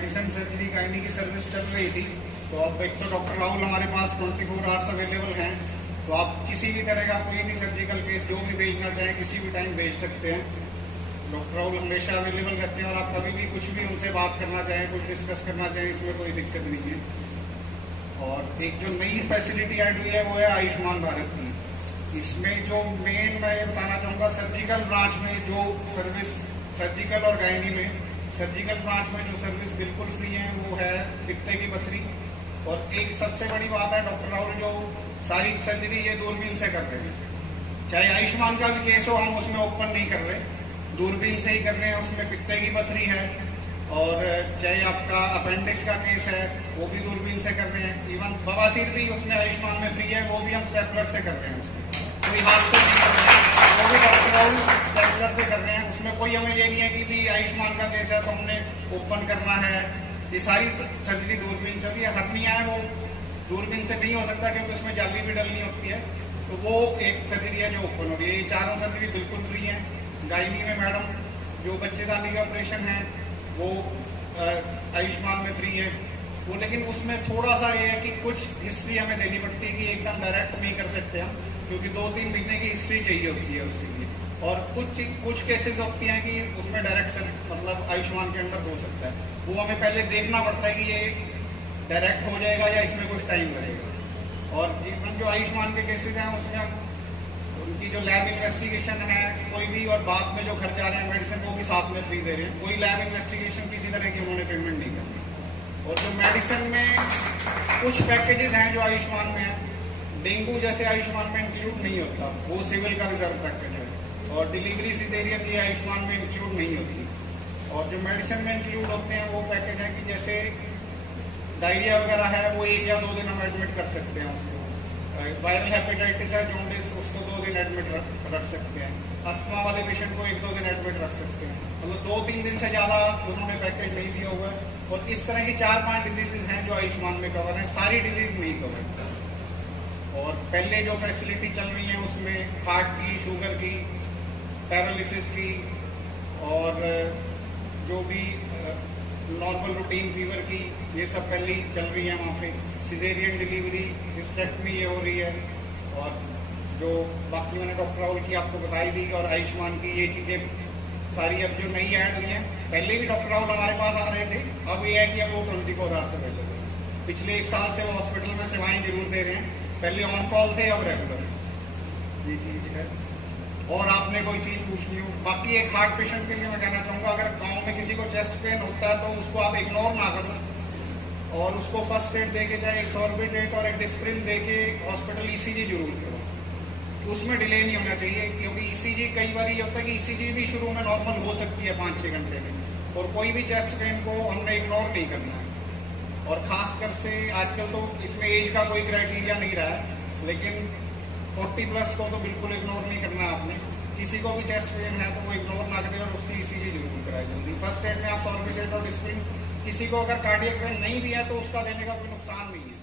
Medicine surgery gynae की service चल रही थी, तो अब एक तो डॉक्टर राहुल हमारे पास 24 आवर्स अवेलेबल हैं, तो आप किसी भी तरह का कोई भी सर्जिकल केस जो भी भेजना चाहें किसी भी टाइम भेज सकते हैं। डॉक्टर राहुल हमेशा अवेलेबल रहते हैं और आप कभी भी कुछ भी उनसे बात करना चाहें, कुछ डिस्कस करना चाहें, इसमें कोई दिक्कत नहीं है। और एक जो नई फैसिलिटी ऐड हुई है वो है आयुष्मान भारत की। इसमें जो मेन मैं ये बताना चाहूँगा, सर्जिकल ब्रांच में जो सर्विस, सर्जिकल और गायनी में, सर्जिकल ब्रांच में जो सर्विस बिल्कुल फ्री है वो है पित्ते की पथरी। और एक सबसे बड़ी बात है, डॉक्टर राहुल जो सारी सर्जरी ये दूरबीन से कर रहे हैं। चाहे आयुष्मान का भी केस हो, हम उसमें ओपन नहीं कर रहे, दूरबीन से ही कर रहे हैं। उसमें पित्ते की पथरी है, और चाहे आपका अपेंडिक्स का केस है वो भी दूरबीन से कर रहे हैं। इवन बवासीर भी उसमें आयुष्मान में फ्री है, वो भी हम स्टेपलर से कर रहे हैं। उसमें कोई हाथ से नहीं कर रहे हैं, वो भी डॉक्टर राहुल स्टेपलर से कर रहे हैं। उसमें कोई हमें ये नहीं है कि भी आयुष्मान का केस है तो हमने ओपन करना है। ये सारी सर्जरी दूरबीन से भी है। हर्निया है वो दूरबीन से नहीं हो सकता क्योंकि उसमें जाली भी डलनी होती है, तो वो एक सर्जरी है जो ओपन हो रही है। ये चारों सर्जरी बिल्कुल फ्री है। गायनी में मैडम जो बच्चेदानी का ऑपरेशन है वो आयुष्मान में फ्री है वो, लेकिन उसमें थोड़ा सा ये है कि कुछ हिस्ट्री हमें देनी पड़ती है कि एकदम डायरेक्ट नहीं कर सकते हम, क्योंकि 2-3 महीने की हिस्ट्री चाहिए होती है उसके लिए। और कुछ केसेस होती हैं कि उसमें डायरेक्ट मतलब आयुष्मान के अंदर हो सकता है, वो हमें पहले देखना पड़ता है कि ये डायरेक्ट हो जाएगा या इसमें कुछ टाइम लगेगा। और जीवन जो आयुष्मान के केसेस हैं उसमें हम उनकी जो लैब इन्वेस्टिगेशन है कोई भी, और बाद में जो खर्च आ रहे हैं मेडिसिन वो भी साथ में फ्री दे रहे हैं। कोई लैब इन्वेस्टिगेशन किसी तरह की उन्होंने पेमेंट नहीं करनी। और जो मेडिसिन में कुछ पैकेजेस हैं जो आयुष्मान में है, डेंगू जैसे आयुष्मान में इंक्लूड नहीं होता, वो सिविल का रिजर्व पैकेज है। और डिलीवरी सिजेरियन ये आयुष्मान में इंक्लूड नहीं होती। और जो मेडिसिन में इंक्लूड होते हैं वो पैकेज है कि जैसे डायरिया वगैरह है वो 1 या 2 दिन हम एडमिट कर सकते हैं उसको। वायरल हेपेटाइटिस है, जॉन्डिस, उसको 2 दिन एडमिट रख सकते हैं। अस्थमा वाले पेशेंट को 1-2 दिन एडमिट रख सकते हैं। मतलब 2-3 दिन से ज़्यादा उन्होंने पैकेज नहीं दिया हुआ है। और इस तरह की 4-5 डिजीजेज हैं जो आयुष्मान में कवर हैं, सारी डिजीज नहीं कवर। और पहले जो फैसिलिटी चल रही है उसमें हार्ट की, शुगर की, पैरालिसिस की, और जो भी नॉर्मल रूटीन फीवर की, ये सब पहले ही चल रही है वहाँ पे। सिजेरियन डिलीवरी, हिस्टेक्टमी ये हो रही है। और जो बाकी मैंने डॉक्टर राहुल की आपको बताई दी, और आयुष्मान की ये चीज़ें सारी अब जो नई ऐड हुई हैं, पहले भी डॉक्टर राहुल हमारे पास आ रहे थे, अब ये है कि अब वो 24 आवर्स अवेलेबल है। पिछले 1 साल से वो हॉस्पिटल में सेवाएं जरूर दे रहे हैं, पहले ऑन कॉल थे, अब रेगुलर ये चीज़ है। और आपने कोई चीज़ पूछनी हो, बाकी एक हार्ट पेशेंट के लिए मैं कहना चाहूँगा, अगर गांव में किसी को चेस्ट पेन होता है तो उसको आप इग्नोर ना करो, और उसको फर्स्ट एड दे के, चाहे एक सॉर्बिटेट और एक डिस्प्रिन दे के हॉस्पिटल ECG जरूर करो। उसमें डिले नहीं होना चाहिए, क्योंकि ECG कई बार ये होता है कि ECG भी शुरू में नॉर्मल हो सकती है 5-6 घंटे में, और कोई भी चेस्ट पेन को हमने इग्नोर नहीं करना है। और खासकर से आजकल तो इसमें एज का कोई क्राइटेरिया नहीं रहा है, लेकिन 40+ को तो बिल्कुल इग्नोर नहीं करना है आपने। किसी को भी चेस्ट पेन है तो वो इग्नोर ना करें और उसकी ECG जरूर कराए जल्दी। फर्स्ट एड में आप सॉर्बिटेट और डिस्प्रिन, किसी को अगर कार्डियक पेन नहीं भी है तो उसका देने का कोई नुकसान नहीं है।